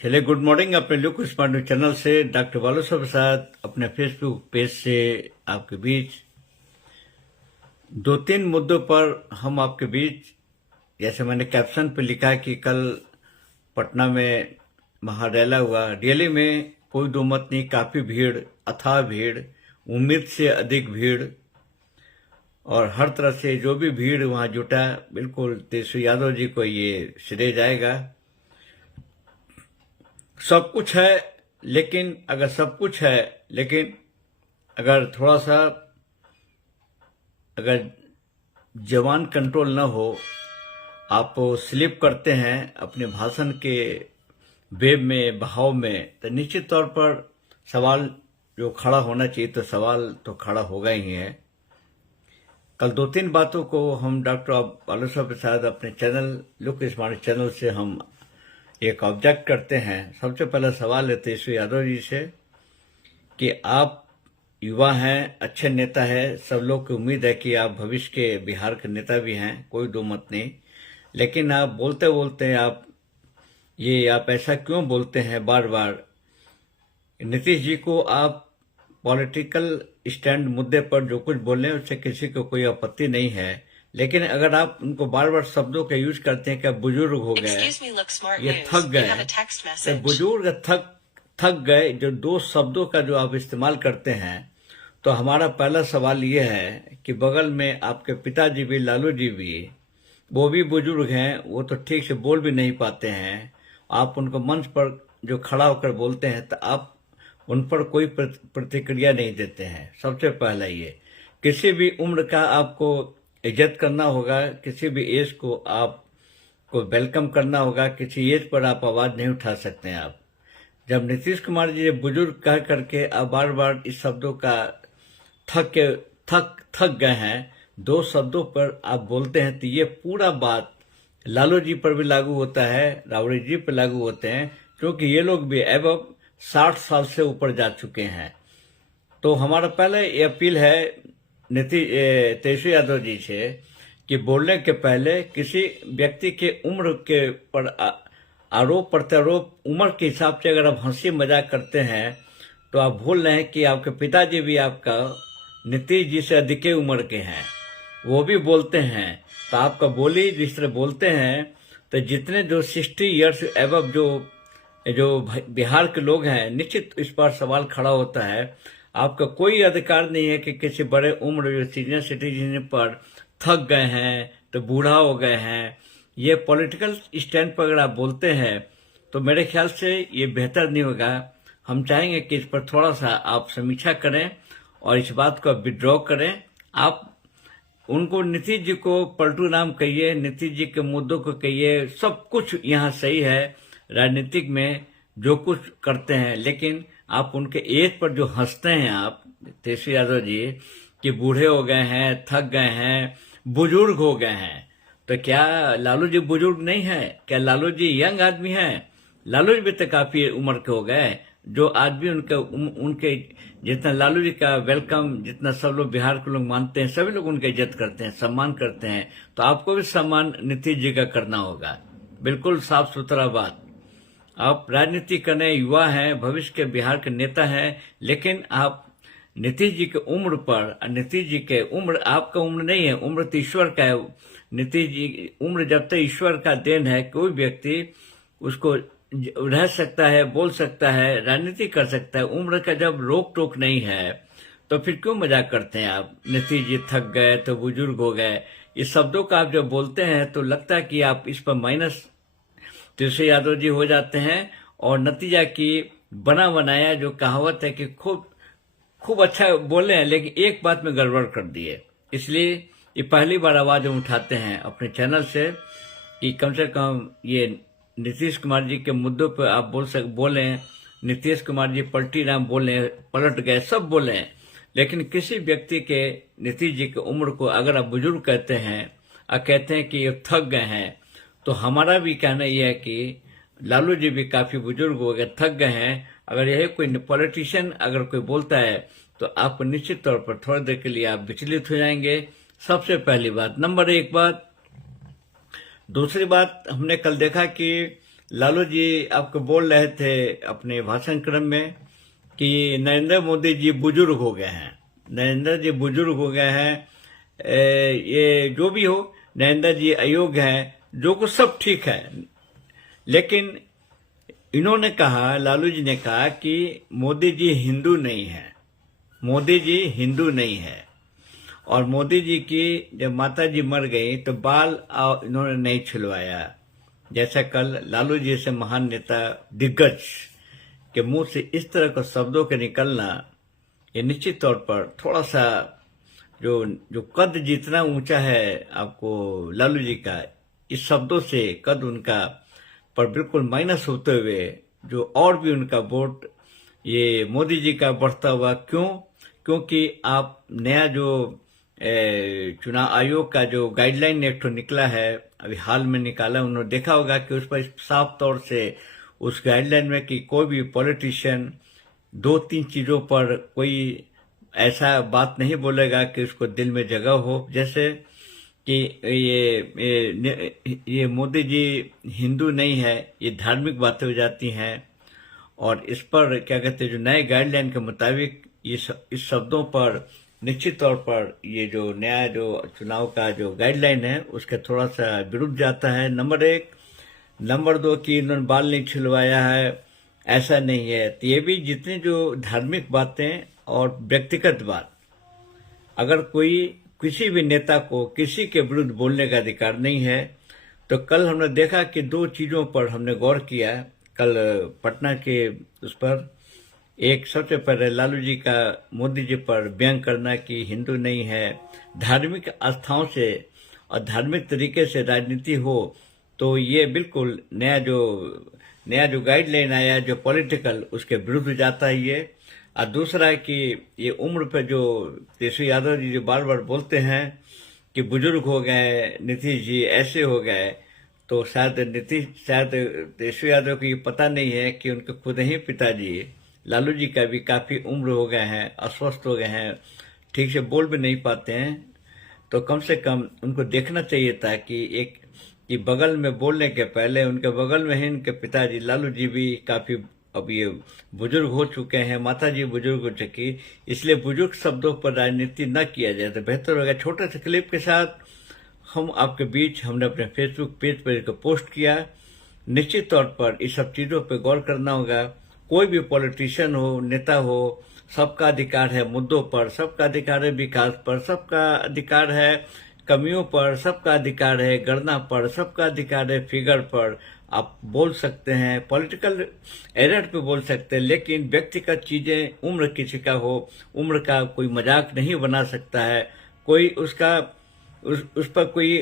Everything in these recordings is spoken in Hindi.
चलिए, गुड मॉर्निंग। अपने लुक स्मार्ट न्यूज चैनल से डॉक्टर बालू साहब के साथ अपने फेसबुक पेज से आपके बीच दो तीन मुद्दों पर हम आपके बीच, जैसे मैंने कैप्शन पे लिखा कि कल पटना में महारैला हुआ। रैली में कोई दो मत नहीं, काफी भीड़, अथाह भीड़, उम्मीद से अधिक भीड़, और हर तरह से जो भी भीड़ वहां जुटा, बिल्कुल तेजस्वी यादव जी को ये श्रेय जाएगा। सब कुछ है, लेकिन अगर सब कुछ है, लेकिन अगर थोड़ा सा अगर जवान कंट्रोल न हो, आप स्लिप करते हैं अपने भाषण के वेब में, बहाव में, तो निश्चित तौर पर सवाल जो खड़ा होना चाहिए, तो सवाल तो खड़ा होगा ही है। कल दो तीन बातों को हम डॉक्टर बालू साहब प्रसाद अपने चैनल लुक स्मार्ट चैनल से हम एक ऑब्जेक्ट करते हैं। सबसे पहला सवाल है तेजस्वी यादव जी से कि आप युवा हैं, अच्छे नेता है, सब लोग की उम्मीद है कि आप भविष्य के बिहार के नेता भी हैं, कोई दो मत नहीं, लेकिन आप बोलते बोलते आप ऐसा क्यों बोलते हैं बार बार? नीतीश जी को आप पॉलिटिकल स्टैंड मुद्दे पर जो कुछ बोले उससे किसी को कोई आपत्ति नहीं है, लेकिन अगर आप उनको बार बार शब्दों का यूज करते हैं कि बुजुर्ग हो गए, ये थक गए, तो बुजुर्ग थक गए, जो दो शब्दों का जो आप इस्तेमाल करते हैं, तो हमारा पहला सवाल ये है कि बगल में आपके पिताजी भी, लालू जी भी, वो भी बुजुर्ग हैं, वो तो ठीक से बोल भी नहीं पाते हैं। आप उनको मंच पर जो खड़ा होकर बोलते हैं, तो आप उन पर कोई प्रतिक्रिया नहीं देते हैं। सबसे पहला ये, किसी भी उम्र का आपको इज्जत करना होगा, किसी भी एज को आपको वेलकम करना होगा, किसी एज पर आप आवाज नहीं उठा सकते हैं। आप जब नीतीश कुमार जी बुजुर्ग कह करके आप बार बार इस शब्दों का थक गए हैं, दो शब्दों पर आप बोलते हैं, तो ये पूरा बात लालू जी पर भी लागू होता है, राबड़ी जी पर लागू होते हैं, क्योंकि ये लोग भी अब 60 साल से ऊपर जा चुके हैं। तो हमारा पहले ये अपील है तेजस्वी यादव जी से कि बोलने के पहले किसी व्यक्ति के उम्र के पर आरोप प्रत्यारोप, उम्र के हिसाब से अगर आप हंसी मजाक करते हैं, तो आप भूल रहे हैं कि आपके पिताजी भी आपका नीतीश जी से अधिक उम्र के हैं, वो भी बोलते हैं। तो आपका बोली जिस तरह बोलते हैं, तो जितने जो 60 ईयर्स एबव जो बिहार के लोग हैं, निश्चित इस पर सवाल खड़ा होता है। आपका कोई अधिकार नहीं है कि किसी बड़े उम्र जो सीनियर सिटीजन पर थक गए हैं, तो बूढ़ा हो गए हैं, ये पॉलिटिकल स्टैंड पर अगर आप बोलते हैं, तो मेरे ख्याल से ये बेहतर नहीं होगा। हम चाहेंगे कि इस पर थोड़ा सा आप समीक्षा करें और इस बात को विड्रॉ करें। आप उनको, नीतीश जी को पलटू नाम कहिए, नीतीश जी के मुद्दों को कहिए, सब कुछ यहाँ सही है राजनीतिक में जो कुछ करते हैं, लेकिन आप उनके एज पर जो हंसते हैं आप तेजस्वी यादव जी कि बूढ़े हो गए हैं, थक गए हैं, बुजुर्ग हो गए हैं, तो क्या लालू जी बुजुर्ग नहीं है? क्या लालू जी यंग आदमी हैं? लालू जी भी तो काफी उम्र के हो गए। जो आदमी उनके जितना लालू जी का वेलकम, जितना सब लोग बिहार के लोग मानते हैं, सभी लोग उनकी इज्जत करते हैं, सम्मान करते हैं, तो आपको भी सम्मान नीतीश जी का करना होगा। बिल्कुल साफ सुथरा बात। आप राजनीति करने युवा हैं, भविष्य के बिहार के नेता हैं, लेकिन आप नीतीश जी के उम्र पर, नीतीश जी के उम्र आपका उम्र नहीं है, उम्र तो ईश्वर का है। नीतीश जी उम्र जब तक ईश्वर का देन है, कोई व्यक्ति उसको रह सकता है, बोल सकता है, राजनीति कर सकता है। उम्र का जब रोक टोक नहीं है, तो फिर क्यों मजाक करते हैं आप? नीतीश जी थक गए तो बुजुर्ग हो गए, इस शब्दों का आप जब बोलते हैं, तो लगता है कि आप इस पर माइनस तेजस्वी यादव जी हो जाते हैं, और नतीजा की बना बनाया जो कहावत है कि खूब अच्छा बोले हैं, लेकिन एक बात में गड़बड़ कर दिए। इसलिए ये पहली बार आवाज हम उठाते हैं अपने चैनल से कि कम से कम ये नीतीश कुमार जी के मुद्दों पर आप बोले। नीतीश कुमार जी पलटी नाम बोले, पलट गए, सब बोले, लेकिन किसी व्यक्ति के, नीतीश जी की उम्र को अगर आप बुजुर्ग कहते हैं और कहते हैं कि ये थक गए हैं, तो हमारा भी कहना यह है कि लालू जी भी काफी बुजुर्ग हो गए, थक गए हैं। अगर यही कोई पॉलिटिशियन अगर कोई बोलता है, तो आपको निश्चित तौर पर थोड़ी देर के लिए आप विचलित हो जाएंगे। सबसे पहली बात, नंबर एक बात। दूसरी बात, हमने कल देखा कि लालू जी आपको बोल रहे थे अपने भाषण क्रम में कि नरेंद्र मोदी जी बुजुर्ग हो गए हैं, नरेंद्र जी बुजुर्ग हो गए हैं, ये जो भी हो, नरेंद्र जी अयोग्य हैं, जो कुछ सब ठीक है। लेकिन इन्होंने कहा, लालू जी ने कहा कि मोदी जी हिंदू नहीं है, मोदी जी हिंदू नहीं है। और मोदी जी की जब माता जी मर गई तो बाल इन्होंने नहीं छिलवाया। जैसा कल लालू जी से महान नेता दिग्गज के मुंह से इस तरह के शब्दों के निकलना, ये निश्चित तौर पर थोड़ा सा जो कद जितना ऊंचा है आपको लालू जी का, इस शब्दों से कद उनका पर बिल्कुल माइनस होते हुए जो और भी उनका वोट ये मोदी जी का बढ़ता हुआ। क्योंकि आप नया जो चुनाव आयोग का जो गाइडलाइन एक तो निकला है, अभी हाल में निकाला, उन्होंने देखा होगा कि उस पर साफ तौर से उस गाइडलाइन में कि कोई भी पॉलिटिशियन 2-3 चीजों पर कोई ऐसा बात नहीं बोलेगा कि उसको दिल में जगह हो, जैसे कि ये मोदी जी हिंदू नहीं है, ये धार्मिक बातें हो जाती हैं। और इस पर क्या कहते हैं, जो नए गाइडलाइन के मुताबिक इस शब्दों पर निश्चित तौर पर ये जो नया जो चुनाव का जो गाइडलाइन है उसके थोड़ा सा विरुद्ध जाता है। नंबर 1, नंबर 2 कि इन्होंने बाल नहीं छिलवाया है, ऐसा नहीं है। तो ये भी जितनी जो धार्मिक बातें और व्यक्तिगत बात, अगर कोई किसी भी नेता को किसी के विरुद्ध बोलने का अधिकार नहीं है। तो कल हमने देखा कि 2 चीजों पर हमने गौर किया कल पटना के उस पर। एक, सबसे पहले लालू जी का मोदी जी पर व्यंग करना कि हिंदू नहीं है, धार्मिक आस्थाओं से और धार्मिक तरीके से राजनीति हो तो ये बिल्कुल नया जो गाइडलाइन आया जो पॉलिटिकल, उसके विरुद्ध जाता है ये। और दूसरा है कि ये उम्र पे जो तेजस्वी यादव जी जो बार बार बोलते हैं कि बुजुर्ग हो गए, नीतीश जी ऐसे हो गए, तो शायद तेजस्वी यादव को ये पता नहीं है कि उनके खुद ही पिताजी लालू जी का भी काफी उम्र हो गए हैं, अस्वस्थ हो गए हैं, ठीक से बोल भी नहीं पाते हैं। तो कम से कम उनको देखना चाहिए था कि बगल में बोलने के पहले उनके बगल में ही उनके पिताजी लालू जी भी काफी अब ये बुजुर्ग हो चुके हैं, माता जी बुजुर्ग हो चुकी, इसलिए बुजुर्ग शब्दों पर राजनीति न किया जाए तो बेहतर होगा। छोटे से क्लिप के साथ हम आपके बीच हमने अपने फेसबुक पेज पर इसको पोस्ट किया। निश्चित तौर पर इस सब चीजों पर गौर करना होगा। कोई भी पॉलिटिशियन हो, नेता हो, सबका अधिकार है मुद्दों पर, सबका अधिकार है विकास पर, सबका अधिकार है कमियों पर, सबका अधिकार है गणना पर, सबका अधिकार है फिगर पर। आप बोल सकते हैं, पॉलिटिकल एरर पे बोल सकते हैं, लेकिन व्यक्तिगत चीजें, उम्र किसी का हो, उम्र का कोई मजाक नहीं बना सकता है कोई, उस पर कोई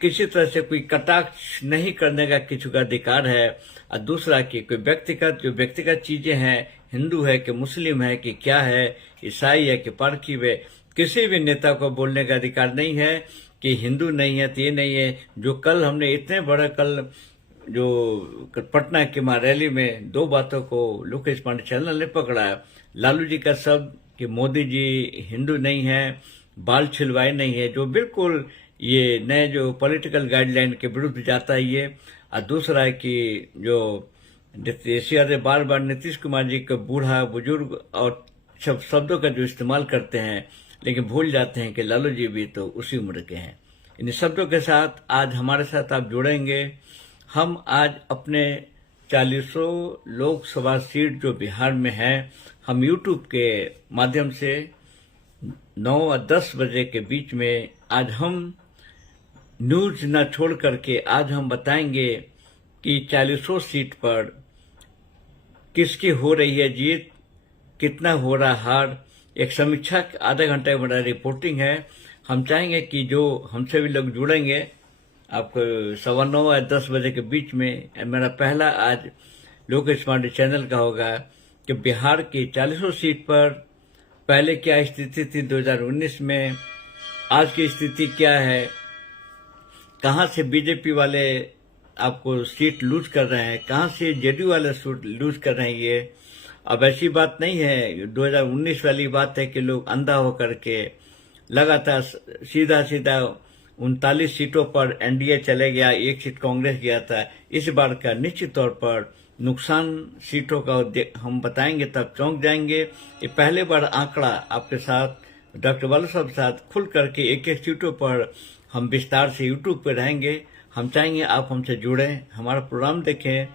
किसी तरह से कोई कटाक्ष नहीं करने का किसी का अधिकार है। और दूसरा कि कोई व्यक्तिगत चीजें हैं, हिंदू है कि मुस्लिम है कि क्या है, ईसाई है कि पारसी है, किसी भी नेता को बोलने का अधिकार नहीं है कि हिंदू नहीं है तो ये नहीं है। जो कल हमने इतने बड़ा कल जो पटना की रैली में 2 बातों को लोकेश पांडे चैनल ने पकड़ा, लालू जी का शब्द कि मोदी जी हिंदू नहीं है, बाल छिलवाए नहीं है, जो बिल्कुल ये नए जो पॉलिटिकल गाइडलाइन के विरुद्ध जाता है ये। और दूसरा है कि जो देशिया बार बार नीतीश कुमार जी को बूढ़ा, बुजुर्ग और सब शब्दों का जो इस्तेमाल करते हैं, लेकिन भूल जाते हैं कि लालू जी भी तो उसी उम्र के हैं। इन शब्दों के साथ आज हमारे साथ आप जुड़ेंगे। हम आज अपने 40 लोकसभा सीट जो बिहार में है, हम यूट्यूब के माध्यम से 9 और 10 बजे के बीच में आज हम न्यूज न छोड़ करके आज हम बताएंगे कि 40 सीट पर किसकी हो रही है जीत, कितना हो रहा हार। एक समीक्षा आधा घंटे का बड़ा रिपोर्टिंग है। हम चाहेंगे कि जो हमसे भी लोग जुड़ेंगे, आपको 9:15 या 10 बजे के बीच में मेरा पहला आज लोकेश पांडे चैनल का होगा कि बिहार की 40 सीट पर पहले क्या स्थिति थी 2019 में, आज की स्थिति क्या है, कहां से बीजेपी वाले आपको सीट लूज कर रहे हैं, कहां से जेडीयू वाले सीट लूज कर रहे हैं। ये अब ऐसी बात नहीं है 2019 वाली बात है कि लोग अंधा होकर के लगातार सीधा 39 सीटों पर एनडीए चले गया, 1 सीट कांग्रेस गया था। इस बार का निश्चित तौर पर नुकसान सीटों का हम बताएंगे तब चौंक जाएंगे। ये पहले बार आंकड़ा आपके साथ डॉक्टर बालू साहब के साथ खुल करके एक एक सीटों पर हम विस्तार से यूट्यूब पे रहेंगे। हम चाहेंगे आप हमसे जुड़ें, हमारा प्रोग्राम देखें।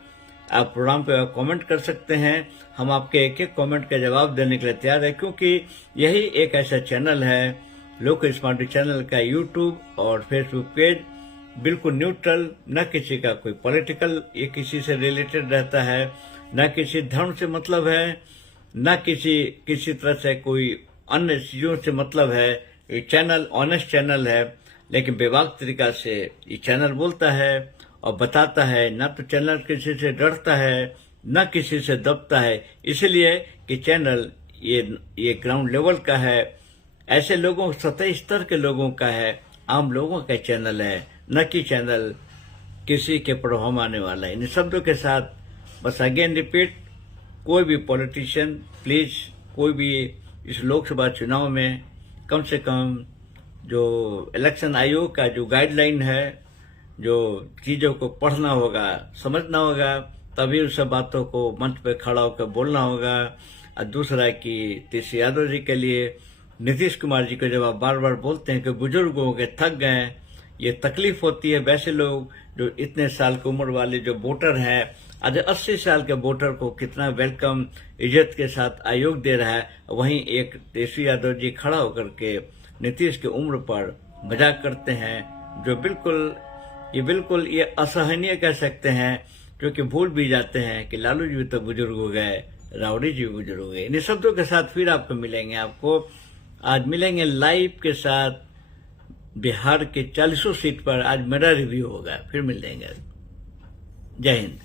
आप प्रोग्राम पे कमेंट कर सकते हैं, हम आपके एक एक कमेंट का जवाब देने के लिए तैयार है, क्योंकि यही एक ऐसा चैनल है, लोकल स्मार्ट चैनल का यूट्यूब और फेसबुक पेज बिल्कुल न्यूट्रल, न किसी का कोई पॉलिटिकल ये किसी से रिलेटेड रहता है, न किसी धर्म से मतलब है, न किसी तरह से कोई अन्य चीजों से मतलब है। ये चैनल ऑनेस्ट चैनल है, लेकिन बेबाक तरीका से ये चैनल बोलता है और बताता है। न तो चैनल किसी से डरता है, न किसी से दबता है, इसलिए कि चैनल ये ग्राउंड लेवल का है, ऐसे लोगों सतही स्तर के लोगों का है, आम लोगों का चैनल है, न कि चैनल किसी के प्रभाव में आने वाला है। इन शब्दों के साथ बस अगेन रिपीट, कोई भी पॉलिटिशियन प्लीज, कोई भी इस लोकसभा चुनाव में कम से कम जो इलेक्शन आयोग का जो गाइडलाइन है, जो चीजों को पढ़ना होगा, समझना होगा, तभी उस सब बातों को मंच पे खड़ा होकर बोलना होगा। और दूसरा कि तेजस्वी यादव जी के लिए, नीतीश कुमार जी को जब आप बार बार बोलते हैं कि बुजुर्ग हो गए, थक गए, ये तकलीफ होती है। वैसे लोग जो इतने साल की उम्र वाले जो वोटर हैं, आज 80 साल के वोटर को कितना वेलकम इज्जत के साथ आयोग दे रहा है, वहीं एक तेजस्वी यादव जी खड़ा होकर के नीतीश की उम्र पर मजाक करते हैं, जो बिल्कुल ये असहनीय कह सकते हैं, क्योंकि भूल भी जाते हैं कि लालू जी भी तो बुजुर्ग हो गए, रावड़ी जी भी बुजुर्ग हो गए। इन शब्दों के साथ फिर आपको मिलेंगे, आज मिलेंगे लाइव के साथ। बिहार के 40 सीट पर आज मेरा रिव्यू होगा, फिर मिल जाएंगे। जय हिंद।